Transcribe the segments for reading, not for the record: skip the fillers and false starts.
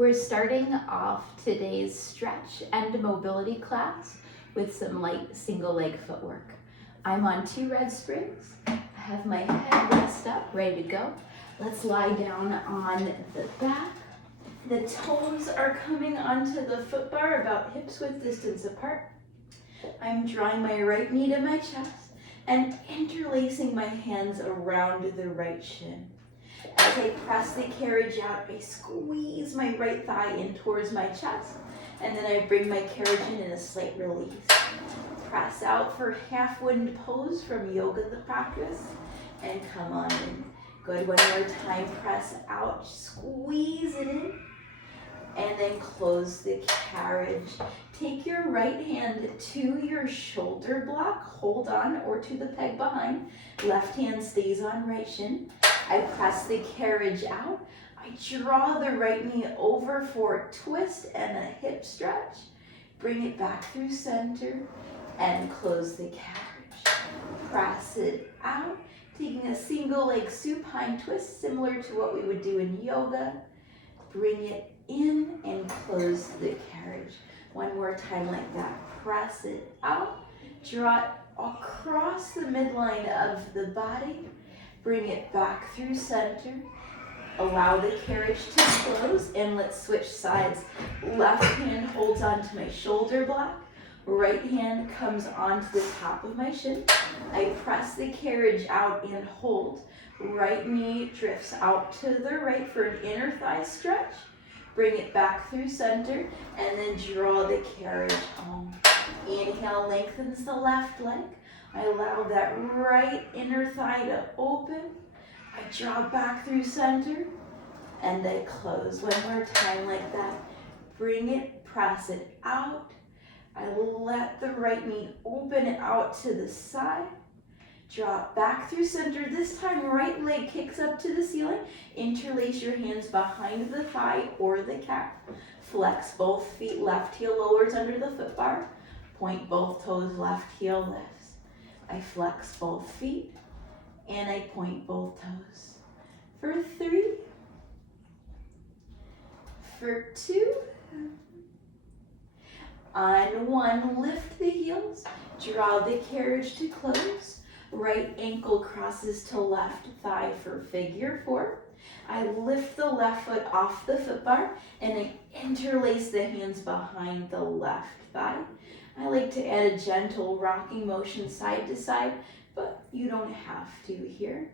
We're starting off today's stretch and mobility class with some light single leg footwork. I'm on 2 red springs. I have my head rest up, ready to go. Let's lie down on the back. The toes are coming onto the foot bar about hips width distance apart. I'm drawing my right knee to my chest and interlacing my hands around the right shin. As I press the carriage out, I squeeze my right thigh in towards my chest, and then I bring my carriage in a slight release. Press out for half wind pose from yoga the practice, and come on in. Good, one more time, press out, squeeze it in, and then close the carriage. Take your right hand to your shoulder block, hold on, or to the peg behind. Left hand stays on right shin. I press the carriage out. I draw the right knee over for a twist and a hip stretch. Bring it back through center and close the carriage. Press it out, taking a single leg supine twist similar to what we would do in yoga. Bring it in and close the carriage. One more time like that. Press it out, draw it across the midline of the body. Bring it back through center. Allow the carriage to close, and let's switch sides. Left hand holds onto my shoulder block. Right hand comes onto the top of my shin. I press the carriage out and hold. Right knee drifts out to the right for an inner thigh stretch. Bring it back through center, and then draw the carriage home. Inhale, lengthens the left leg. I allow that right inner thigh to open. I draw back through center, and I close. One more time like that. Bring it, press it out. I let the right knee open out to the side. Draw it back through center. This time, right leg kicks up to the ceiling. Interlace your hands behind the thigh or the calf. Flex both feet, left heel lowers under the foot bar. Point both toes, left heel lifts. I flex both feet, and I point both toes. For 3, for 2, on 1, lift the heels, draw the carriage to close. Right ankle crosses to left thigh for figure 4. I lift the left foot off the foot bar, and I interlace the hands behind the left thigh. I like to add a gentle rocking motion side to side, but you don't have to here.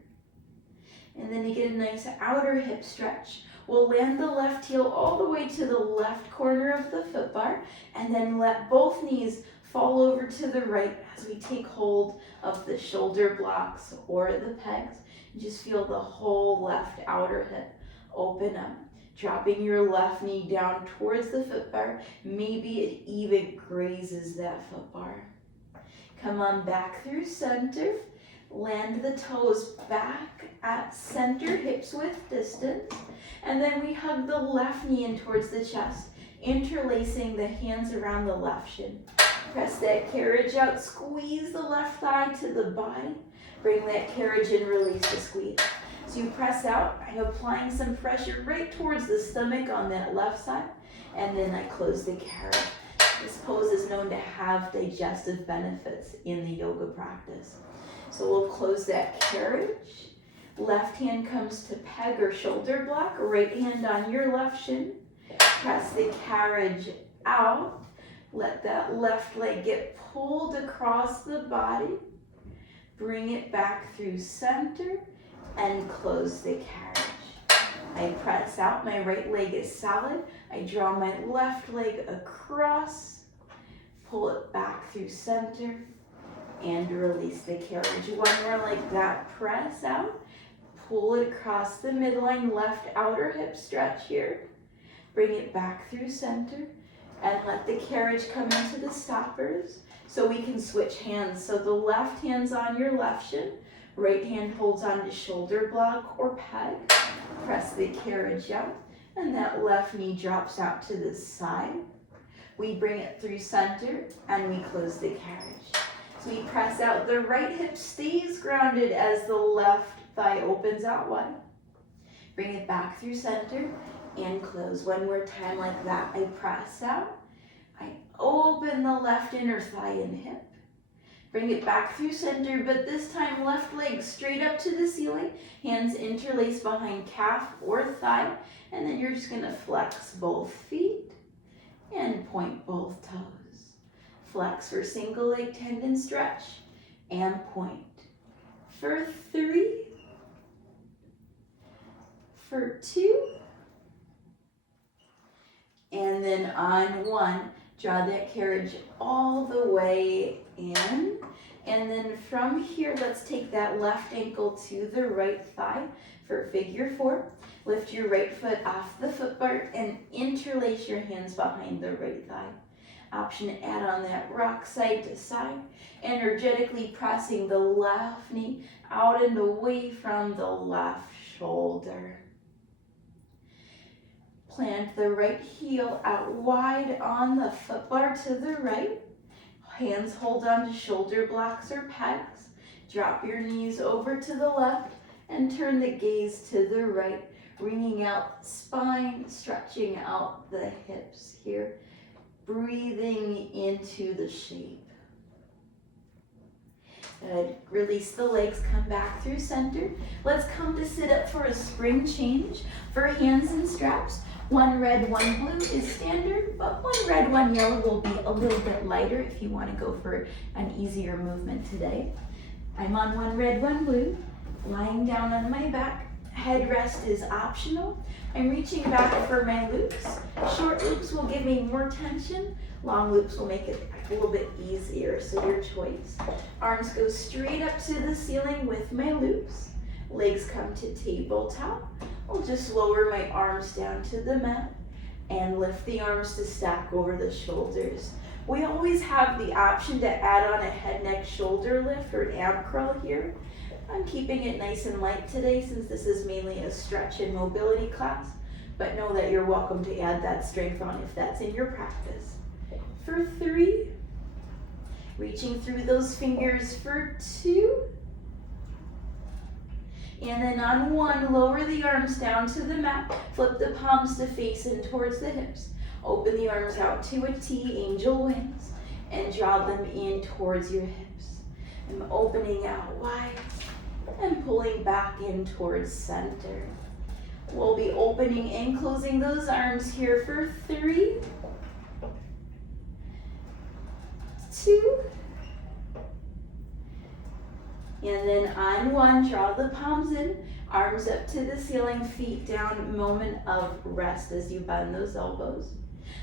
And then you get a nice outer hip stretch. We'll land the left heel all the way to the left corner of the foot bar, and then let both knees fall over to the right as we take hold of the shoulder blocks or the pegs. And just feel the whole left outer hip open up. Dropping your left knee down towards the foot bar. Maybe it even grazes that foot bar. Come on back through center. Land the toes back at center, hips width distance. And then we hug the left knee in towards the chest, interlacing the hands around the left shin. Press that carriage out, squeeze the left thigh to the body. Bring that carriage in, release the squeeze. So you press out, I'm applying some pressure right towards the stomach on that left side, and then I close the carriage. This pose is known to have digestive benefits in the yoga practice. So we'll close that carriage. Left hand comes to peg or shoulder block, right hand on your left shin. Press the carriage out. Let that left leg get pulled across the body. Bring it back through center and close the carriage. I press out, my right leg is solid. I draw my left leg across, pull it back through center, and release the carriage. One more like that, press out, pull it across the midline, left outer hip stretch here. Bring it back through center, and let the carriage come into the stoppers so we can switch hands. So the left hand's on your left shin, right hand holds on to shoulder block or peg. Press the carriage out, and that left knee drops out to the side. We bring it through center, and we close the carriage. So we press out, the right hip stays grounded as the left thigh opens out wide. Bring it back through center, and close. One more time like that. I press out. I open the left inner thigh and hip. Bring it back through center, but this time left leg straight up to the ceiling. Hands interlace behind calf or thigh. And then you're just gonna flex both feet and point both toes. Flex for single leg tendon stretch and point. For 3, for 2, and then on 1, draw that carriage all the way in. And then from here, let's take that left ankle to the right thigh for figure 4. Lift your right foot off the foot bar and interlace your hands behind the right thigh. Option to add on that rock side to side, energetically pressing the left knee out and away from the left shoulder. Plant the right heel out wide on the foot bar to the right. Hands hold on to shoulder blocks or pegs. Drop your knees over to the left and turn the gaze to the right, bringing out spine, stretching out the hips here. Breathing into the shape. Good. Release the legs, come back through center. Let's come to sit up for a spring change. For hands and straps, 1 red, 1 blue is standard, but 1 red, 1 yellow will be a little bit lighter if you want to go for an easier movement today. I'm on 1 red, 1 blue, lying down on my back. Headrest is optional. I'm reaching back for my loops. Short loops will give me more tension. Long loops will make it a little bit easier, so your choice. Arms go straight up to the ceiling with my loops. Legs come to tabletop. I'll just lower my arms down to the mat and lift the arms to stack over the shoulders. We always have the option to add on a head, neck, shoulder lift or an ab curl here. I'm keeping it nice and light today since this is mainly a stretch and mobility class, but know that you're welcome to add that strength on if that's in your practice. For 3, reaching through those fingers for 2, and then on 1, lower the arms down to the mat, flip the palms to face in towards the hips, open the arms out to a T, angel wings, and draw them in towards your hips. I'm opening out wide and pulling back in towards center. We'll be opening and closing those arms here for 3, 2, and then on 1, draw the palms in, arms up to the ceiling, feet down, moment of rest as you bend those elbows.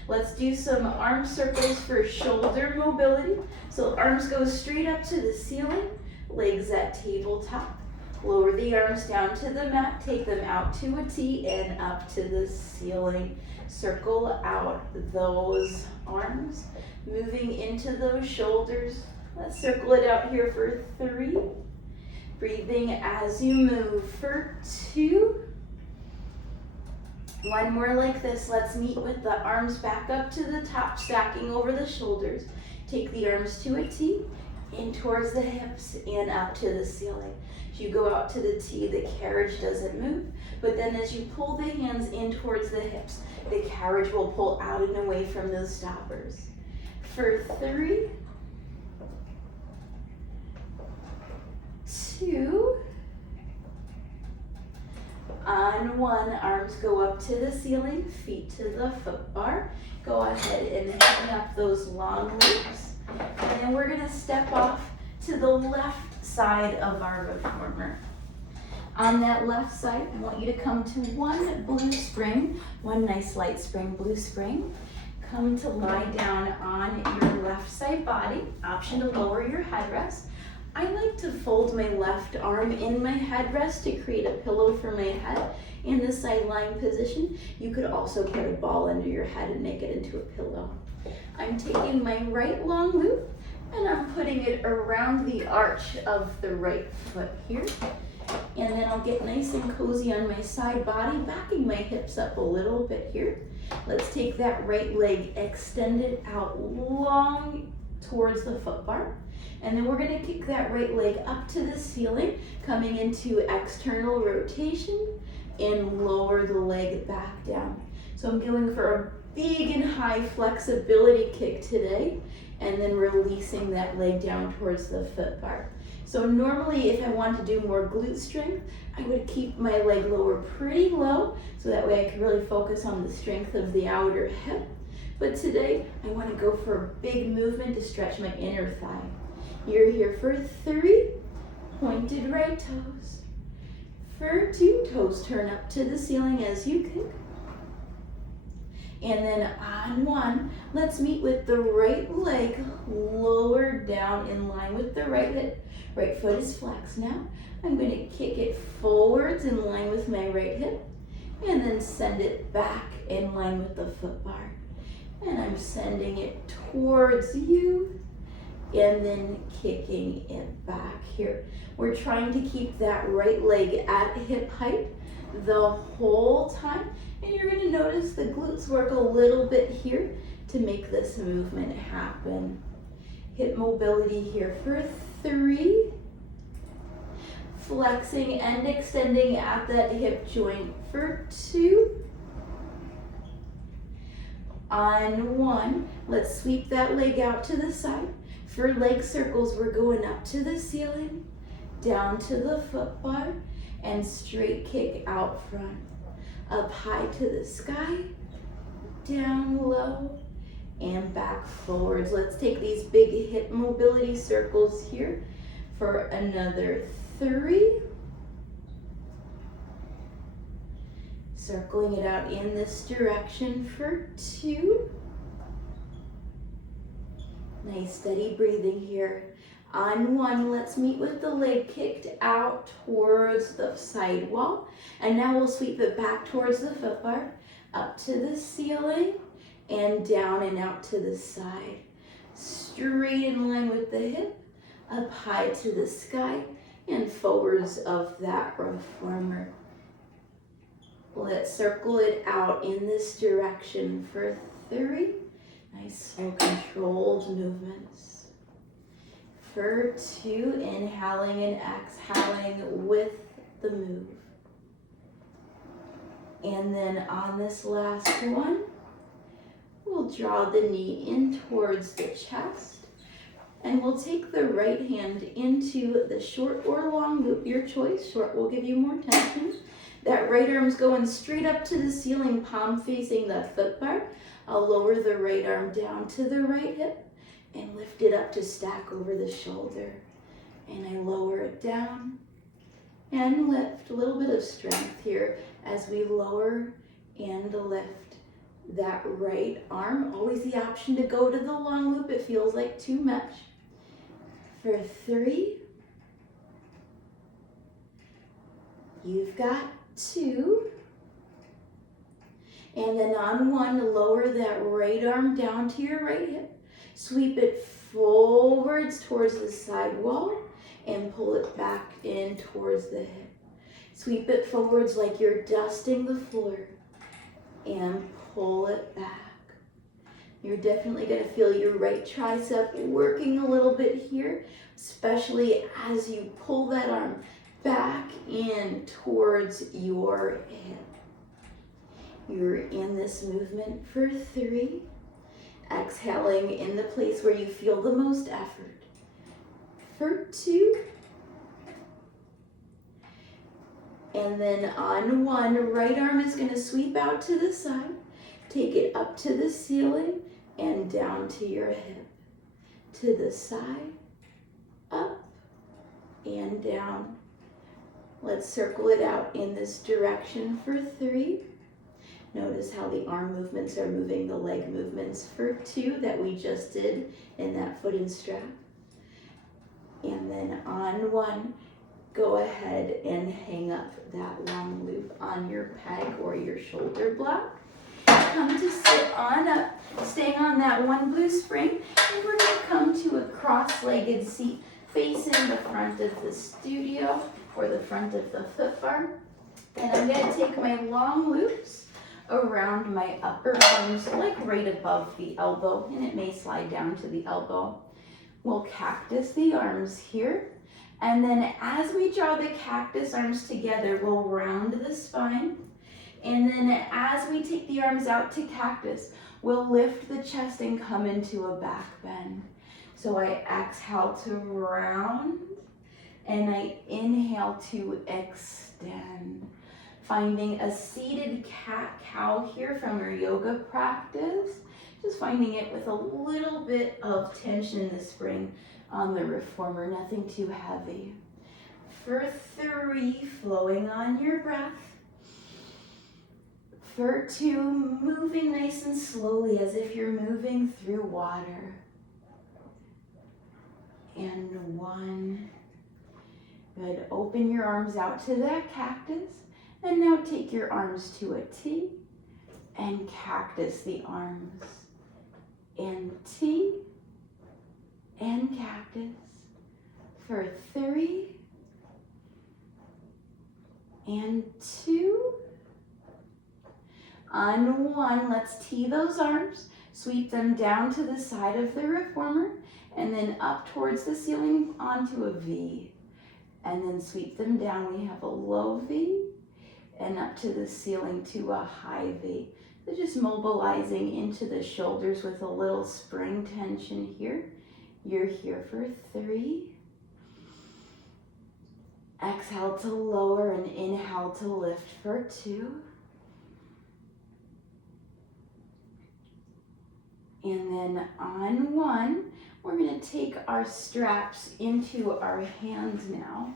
Let's do some arm circles for shoulder mobility. So arms go straight up to the ceiling, legs at tabletop. Lower the arms down to the mat, take them out to a T and up to the ceiling. Circle out those arms, moving into those shoulders. Let's circle it out here for 3. Breathing as you move for 2. 1 more like this. Let's meet with the arms back up to the top, stacking over the shoulders. Take the arms to a T, in towards the hips and up to the ceiling. As you go out to the T, the carriage doesn't move, but then as you pull the hands in towards the hips, the carriage will pull out and away from those stoppers. For 3, 2, on 1, arms go up to the ceiling, feet to the foot bar. Go ahead and hang up those long loops. And then we're gonna step off to the left side of our reformer. On that left side, I want you to come to 1 blue spring, 1 nice light spring, blue spring. Come to lie down on your left side body. Option to lower your headrest. I like to fold my left arm in my headrest to create a pillow for my head in the side lying position. You could also put a ball under your head and make it into a pillow. I'm taking my right long loop and I'm putting it around the arch of the right foot here. And then I'll get nice and cozy on my side body, backing my hips up a little bit here. Let's take that right leg, extend it out long towards the foot bar. And then we're gonna kick that right leg up to the ceiling, coming into external rotation and lower the leg back down. So I'm going for a big and high flexibility kick today, and then releasing that leg down towards the foot bar. So normally if I want to do more glute strength, I would keep my leg lower pretty low, so that way I can really focus on the strength of the outer hip. But today, I want to go for a big movement to stretch my inner thigh. You're here for 3, pointed right toes. For 2, toes turn up to the ceiling as you kick. And then on 1, let's meet with the right leg lowered down in line with the right hip. Right foot is flexed now. I'm going to kick it forwards in line with my right hip, and then send it back in line with the foot bar. And I'm sending it towards you, and then kicking it back here. We're trying to keep that right leg at hip height the whole time. And you're going to notice the glutes work a little bit here to make this movement happen. Hip mobility here for 3. Flexing and extending at that hip joint for 2. On 1, let's sweep that leg out to the side. For leg circles, we're going up to the ceiling, down to the foot bar, and straight kick out front. Up high to the sky, down low, and back forwards. Let's take these big hip mobility circles here for another 3. Circling it out in this direction for 2. Nice steady breathing here. On 1, let's meet with the leg kicked out towards the side wall. And now we'll sweep it back towards the foot bar, up to the ceiling, and down and out to the side. Straight in line with the hip, up high to the sky, and forwards of that reformer. Let's circle it out in this direction for 3. Nice slow controlled movements. For 2, inhaling and exhaling with the move. And then on this last one, we'll draw the knee in towards the chest. And we'll take the right hand into the short or long loop, your choice. Short will give you more tension. That right arm's going straight up to the ceiling, palm facing the foot bar. I'll lower the right arm down to the right hip and lift it up to stack over the shoulder. And I lower it down and lift. A little bit of strength here as we lower and lift that right arm. Always the option to go to the long loop. It feels like too much. For 3, you've got 2, and then on 1, lower that right arm down to your right hip, sweep it forwards towards the side wall, and pull it back in towards the hip. Sweep it forwards like you're dusting the floor, and pull it back. You're definitely going to feel your right tricep working a little bit here, especially as you pull that arm back in towards your hip. You're in this movement for 3, exhaling in the place where you feel the most effort. For 2, and then on 1, right arm is going to sweep out to the side, take it up to the ceiling and down to your hip, to the side, up and down. Let's circle it out in this direction for 3. Notice how the arm movements are moving the leg movements for 2 that we just did in that foot and strap. And then on 1, go ahead and hang up that long loop on your peg or your shoulder block. Come to sit on up, staying on that one blue spring, and we're going to come to a cross-legged seat facing the front of the studio or the front of the foot bar. And I'm going to take my long loops around my upper arms, like right above the elbow, and it may slide down to the elbow. We'll cactus the arms here, And then as we draw the cactus arms together, we'll round the spine. And then as we take the arms out to cactus, we'll lift the chest and come into a back bend. So I exhale to round, and I inhale to extend. Finding a seated cat-cow here from our yoga practice. Just finding it with a little bit of tension this spring on the reformer, nothing too heavy. For 3, flowing on your breath. For 2, moving nice and slowly as if you're moving through water. And 1. Good, open your arms out to that cactus. And now take your arms to a T and cactus the arms. And T and cactus. For 3 and 2. On 1, let's T those arms. Sweep them down to the side of the reformer and then up towards the ceiling onto a V. And then sweep them down. We have a low V. And up to the ceiling to a high V. So just mobilizing into the shoulders with a little spring tension here. You're here for 3. Exhale to lower and inhale to lift for 2. And then on 1, we're going to take our straps into our hands now.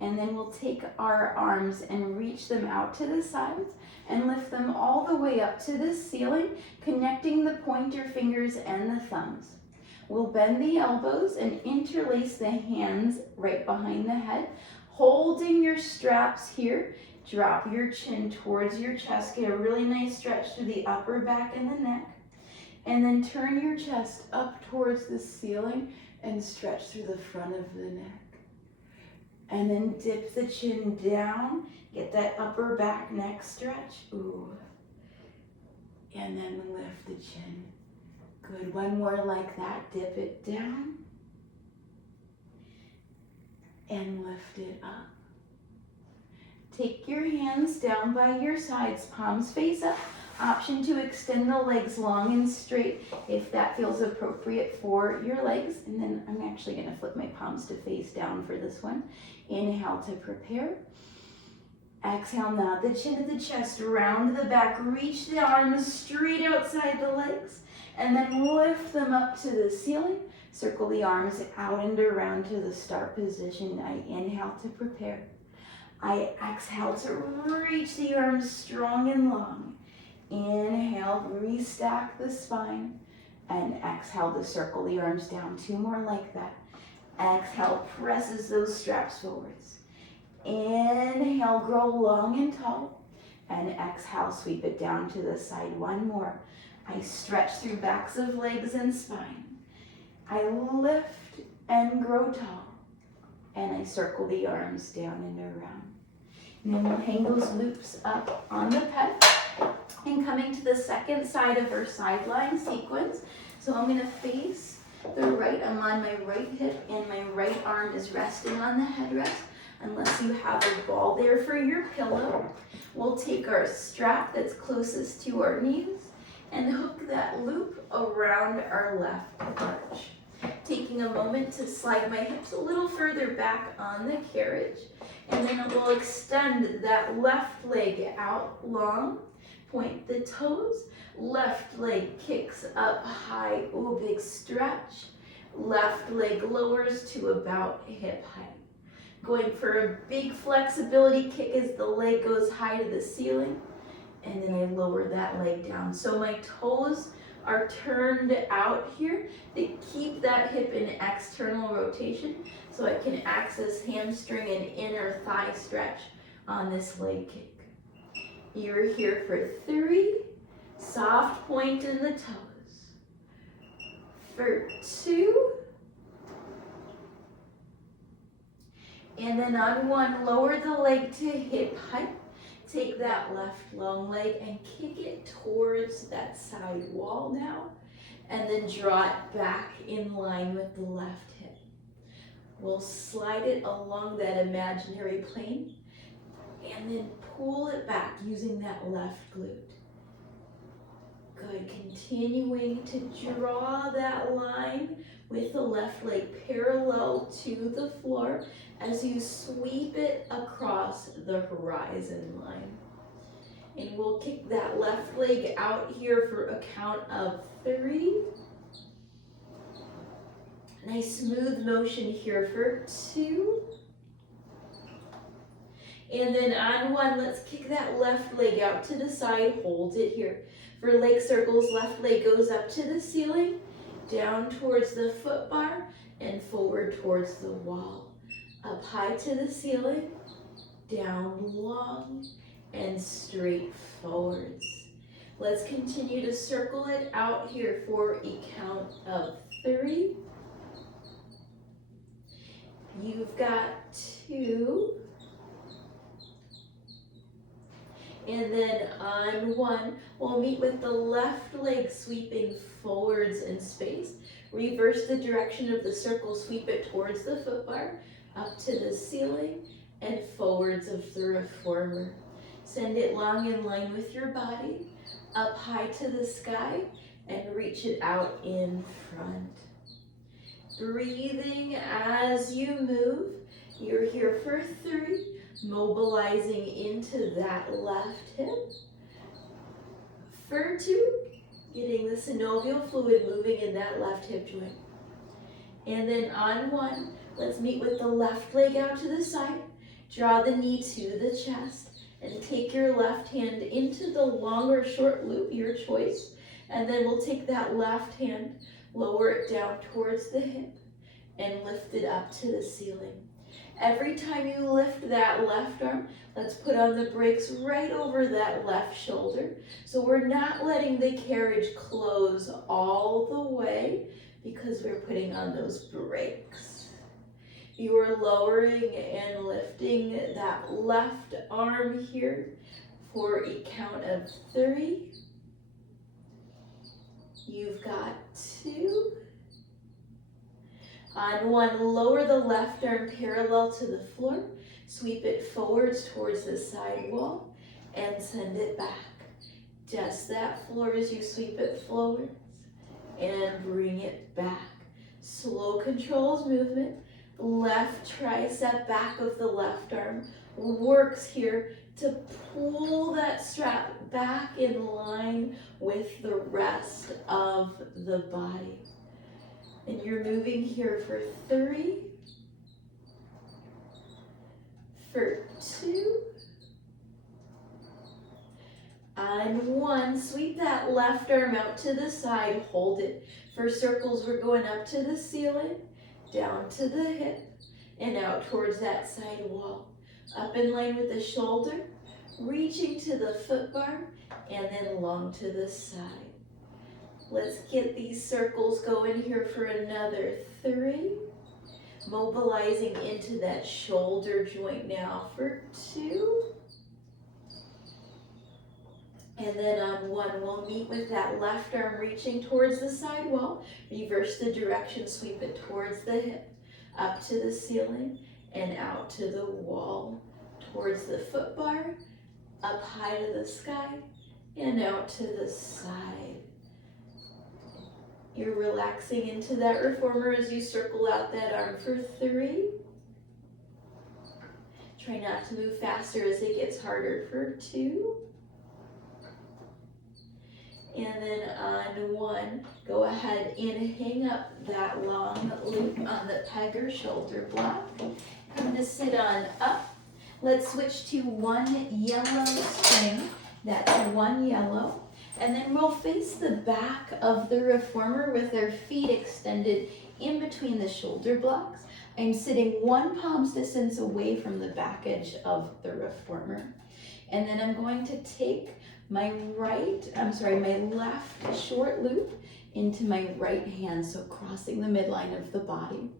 And then we'll take our arms and reach them out to the sides and lift them all the way up to the ceiling, connecting the pointer fingers and the thumbs. We'll bend the elbows and interlace the hands right behind the head, holding your straps here. Drop your chin towards your chest. Get a really nice stretch through the upper back and the neck. And then turn your chest up towards the ceiling and stretch through the front of the neck. And then dip the chin down, get that upper back neck stretch. Ooh. And then lift the chin. Good, 1 more like that. Dip it down. And lift it up. Take your hands down by your sides, palms face up. Option to extend the legs long and straight if that feels appropriate for your legs. And then I'm actually going to flip my palms to face down for this one. Inhale to prepare. Exhale, nod the chin to the chest, round the back, reach the arms straight outside the legs, and then lift them up to the ceiling. Circle the arms out and around to the start position. I inhale to prepare. I exhale to reach the arms strong and long. Inhale, restack the spine, and exhale to circle the arms down. 2 more like that. Exhale, presses those straps forwards. Inhale, grow long and tall, and exhale, sweep it down to the side. 1 more. I stretch through backs of legs and spine. I lift and grow tall, and I circle the arms down and around. And then we'll hang those loops up on the pet. And coming to the second side of our sideline sequence. So I'm going to face the right. I'm on my right hip and my right arm is resting on the headrest. Unless you have a ball there for your pillow. We'll take our strap that's closest to our knees and hook that loop around our left arch. Taking a moment to slide my hips a little further back on the carriage. And then we'll extend that left leg out long. Point the toes, left leg kicks up high, ooh, big stretch. Left leg lowers to about hip height. Going for a big flexibility kick as the leg goes high to the ceiling. And then I lower that leg down. So my toes are turned out here. They keep that hip in external rotation so I can access hamstring and inner thigh stretch on this leg kick. You're here for 3, soft point in the toes. For 2, and then on 1, lower the leg to hip height. Take that left long leg and kick it towards that side wall now, and then draw it back in line with the left hip. We'll slide it along that imaginary plane and then pull it back using that left glute. Good, continuing to draw that line with the left leg parallel to the floor as you sweep it across the horizon line. And we'll kick that left leg out here for a count of 3. Nice smooth motion here for 2. And then on 1, let's kick that left leg out to the side, hold it here. For leg circles, left leg goes up to the ceiling, down towards the foot bar, and forward towards the wall. Up high to the ceiling, down long, and straight forwards. Let's continue to circle it out here for a count of 3. You've got 2. And then on 1, we'll meet with the left leg sweeping forwards in space. Reverse the direction of the circle, sweep it towards the foot bar, up to the ceiling, and forwards of the reformer. Send it long in line with your body, up high to the sky, and reach it out in front. Breathing as you move. You're here for 3. Mobilizing into that left hip. For 2, getting the synovial fluid moving in that left hip joint. And then on 1, let's meet with the left leg out to the side. Draw the knee to the chest and take your left hand into the long or short loop, your choice. And then we'll take that left hand, lower it down towards the hip, and lift it up to the ceiling. Every time you lift that left arm, let's put on the brakes right over that left shoulder. So we're not letting the carriage close all the way because we're putting on those brakes. You are lowering and lifting that left arm here for a count of 3. You've got 2. On 1, lower the left arm parallel to the floor, sweep it forwards towards the side wall, and send it back. Just that floor as you sweep it forwards, and bring it back. Slow controls movement. Left tricep back of the left arm works here to pull that strap back in line with the rest of the body. And you're moving here for 3, for 2, on 1, sweep that left arm out to the side, hold it. For circles, we're going up to the ceiling, down to the hip, and out towards that side wall. Up in line with the shoulder, reaching to the foot bar, and then long to the side. Let's get these circles going here for another 3. Mobilizing into that shoulder joint now for 2. And then on 1, we'll meet with that left arm reaching towards the side wall. Reverse the direction, sweep it towards the hip, up to the ceiling, and out to the wall, towards the foot bar, up high to the sky, and out to the side. You're relaxing into that reformer as you circle out that arm for 3. Try not to move faster as it gets harder for 2. And then on 1, go ahead and hang up that long loop on the peg or shoulder block. I'm going to sit on up. Let's switch to 1 yellow string. That's 1 yellow. And then we'll face the back of the reformer with our feet extended in between the shoulder blocks. I'm sitting 1 palm's distance away from the back edge of the reformer. And then I'm going to take my left short loop into my right hand, so crossing the midline of the body.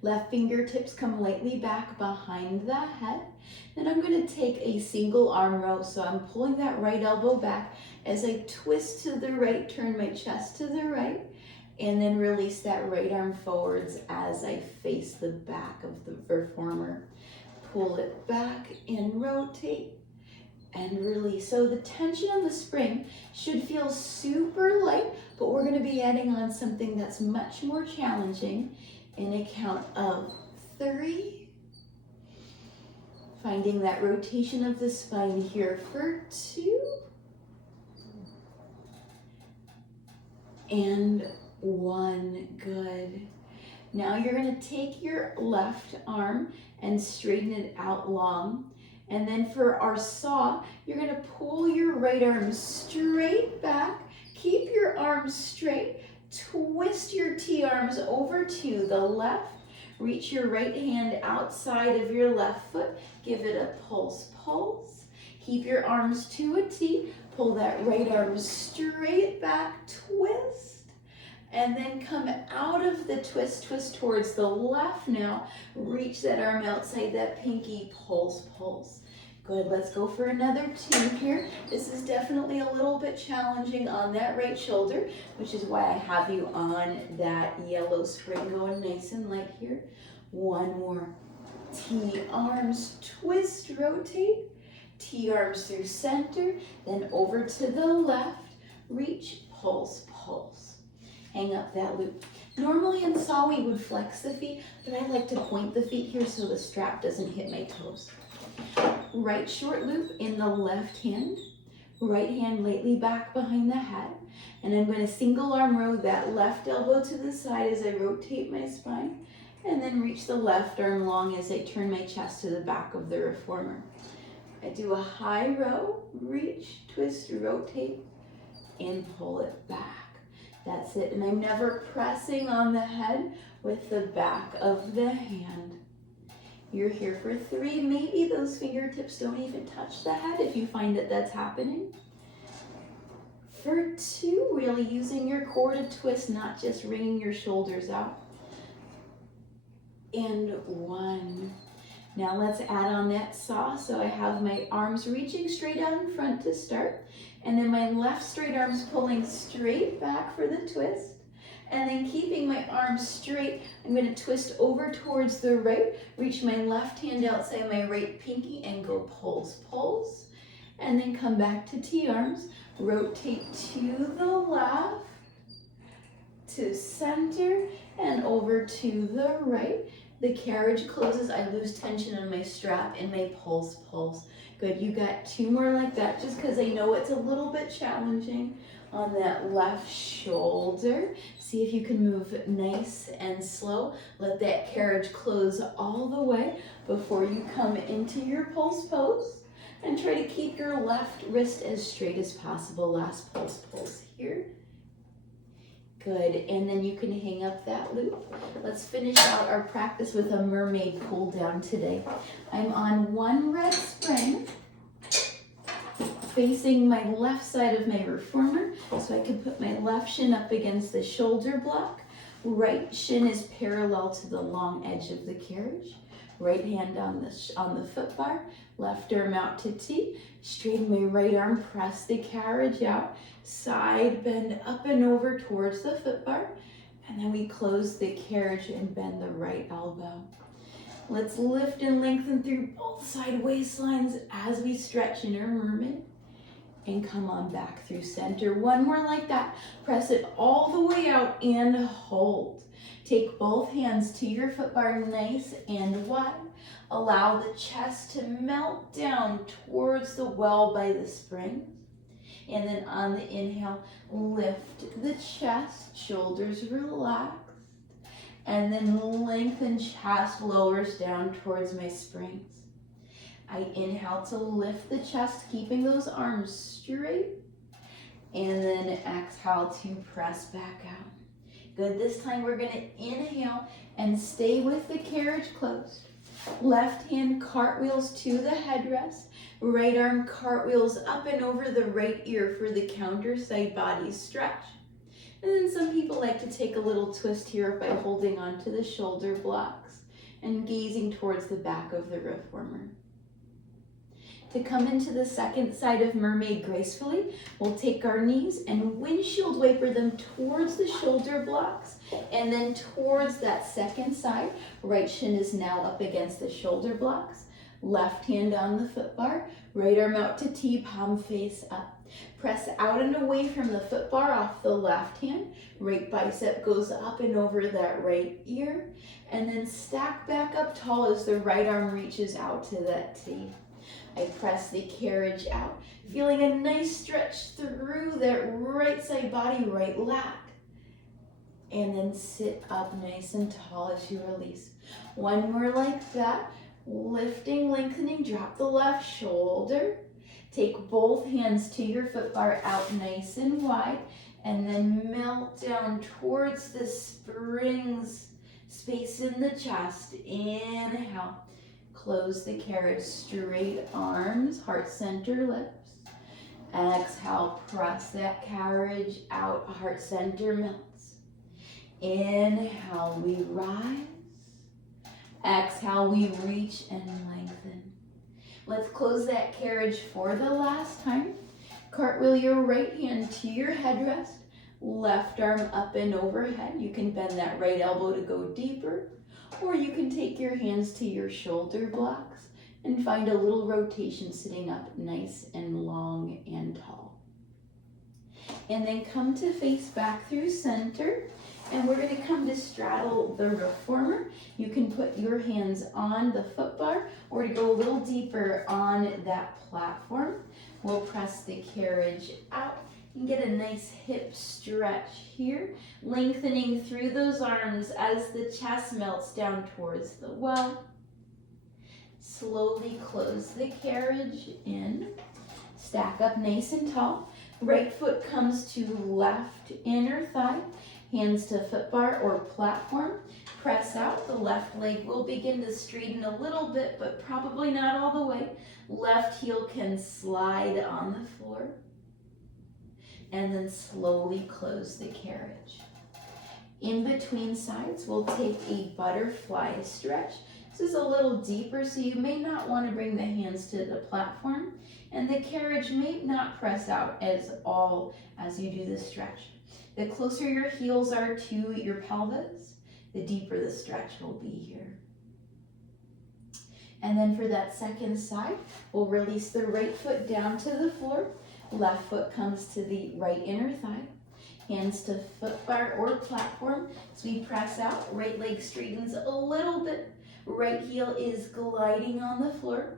Left fingertips come lightly back behind the head. Then I'm going to take a single arm row, so I'm pulling that right elbow back as I twist to the right, turn my chest to the right, And then release that right arm forwards as I face the back of the reformer. Pull it back and rotate and release. So the tension on the spring should feel super light, but we're going to be adding on something that's much more challenging in a count of 3. Finding that rotation of the spine here for 2. And 1, good. Now you're going to take your left arm and straighten it out long. And then for our saw, you're going to pull your right arm straight back. Keep your arms straight. Twist your T-arms over to the left. Reach your right hand outside of your left foot. Give it a pulse, pulse. Keep your arms to a T. Pull that right arm straight back, twist. And then come out of the twist, twist towards the left now. Reach that arm outside that pinky, pulse, pulse. Good, let's go for another 2 here. This is definitely a little bit challenging on that right shoulder, which is why I have you on that yellow spring going nice and light here. 1 more. T-arms, twist, rotate. T-arms through center, then over to the left. Reach, pulse, pulse. Hang up that loop. Normally in saw we would flex the feet, but I like to point the feet here so the strap doesn't hit my toes. Right short loop in the left hand. Right hand lightly back behind the head. And I'm going to single arm row that left elbow to the side as I rotate my spine. And then reach the left arm long as I turn my chest to the back of the reformer. I do a high row, reach, twist, rotate, and pull it back. That's it. And I'm never pressing on the head with the back of the hand. You're here for 3. Maybe those fingertips don't even touch the head if you find that that's happening. For 2, really using your core to twist, not just wringing your shoulders out. And 1. Now let's add on that saw. So I have my arms reaching straight out in front to start. And then my left straight arm's pulling straight back for the twist. And then keeping my arms straight, I'm going to twist over towards the right, reach my left hand outside my right pinky and go pulse, pulse. And then come back to T-arms, rotate to the left, to center, and over to the right. The carriage closes, I lose tension in my strap and my pulse, pulse. Good, you got 2 more like that, just because I know it's a little bit challenging on that left shoulder. See if you can move nice and slow. Let that carriage close all the way before you come into your pulse pose. And try to keep your left wrist as straight as possible. Last pulse, pulse here. Good, and then you can hang up that loop. Let's finish out our practice with a mermaid pull down today. I'm on 1 red spring, facing my left side of my reformer, so I can put my left shin up against the shoulder block. Right shin is parallel to the long edge of the carriage. Right hand on the foot bar, left arm out to T. Straighten my right arm, press the carriage out. Side bend up and over towards the foot bar. And then we close the carriage and bend the right elbow. Let's lift and lengthen through both side waistlines as we stretch inner mermaid. And come on back through center. 1 more like that. Press it all the way out and hold. Take both hands to your foot bar nice and wide. Allow the chest to melt down towards the well by the springs. And then on the inhale, lift the chest, shoulders relaxed. And then lengthen chest, lowers down towards my springs. I inhale to lift the chest, keeping those arms straight. And then exhale to press back out. Good, this time we're gonna inhale and stay with the carriage closed. Left hand cartwheels to the headrest. Right arm cartwheels up and over the right ear for the counter side body stretch. And then some people like to take a little twist here by holding onto the shoulder blocks and gazing towards the back of the reformer. To come into the second side of mermaid gracefully, we'll take our knees and windshield wiper them towards the shoulder blocks and then towards that second side. Right shin is now up against the shoulder blocks. Left hand on the foot bar, right arm out to T, palm face up. Press out and away from the foot bar off the left hand. Right bicep goes up and over that right ear. And then stack back up tall as the right arm reaches out to that T. I press the carriage out, feeling a nice stretch through that right side body, right lat. And then sit up nice and tall as you release. One more like that. Lifting, lengthening, drop the left shoulder. Take both hands to your foot bar out nice and wide, and then melt down towards the springs, space in the chest. Inhale, close the carriage, straight arms, heart center, lips. Exhale, press that carriage out, heart center melts. Inhale, we rise. Exhale, we reach and lengthen. Let's close that carriage for the last time. Cartwheel your right hand to your headrest, left arm up and overhead. You can bend that right elbow to go deeper, or you can take your hands to your shoulder blocks and find a little rotation sitting up nice and long and tall. And then come to face back through center. And we're going to come to straddle the reformer. You can put your hands on the foot bar or to go a little deeper on that platform. We'll press the carriage out and get a nice hip stretch here, lengthening through those arms as the chest melts down towards the well. Slowly close the carriage in. Stack up nice and tall. Right foot comes to left inner thigh. Hands to foot bar or platform. Press out. The left leg will begin to straighten a little bit, but probably not all the way. Left heel can slide on the floor. And then slowly close the carriage. In between sides, we'll take a butterfly stretch. This is a little deeper, so you may not want to bring the hands to the platform. And the carriage may not press out as all as you do the stretch. The closer your heels are to your pelvis, the deeper the stretch will be here. And then for that second side, we'll release the right foot down to the floor. Left foot comes to the right inner thigh. Hands to foot bar or platform. As we press out, right leg straightens a little bit. Right heel is gliding on the floor.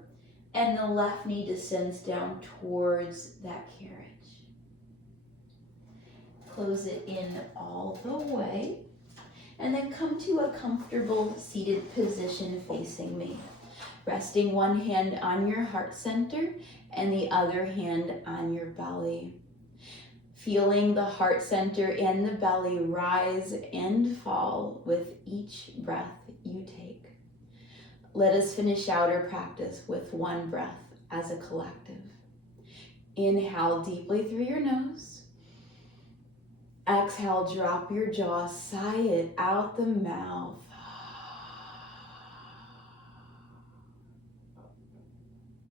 And the left knee descends down towards that carriage. Close it in all the way, and then come to a comfortable seated position facing me. Resting one hand on your heart center and the other hand on your belly. Feeling the heart center and the belly rise and fall with each breath you take. Let us finish out our practice with one breath as a collective. Inhale deeply through your nose. Exhale, drop your jaw, sigh it out the mouth.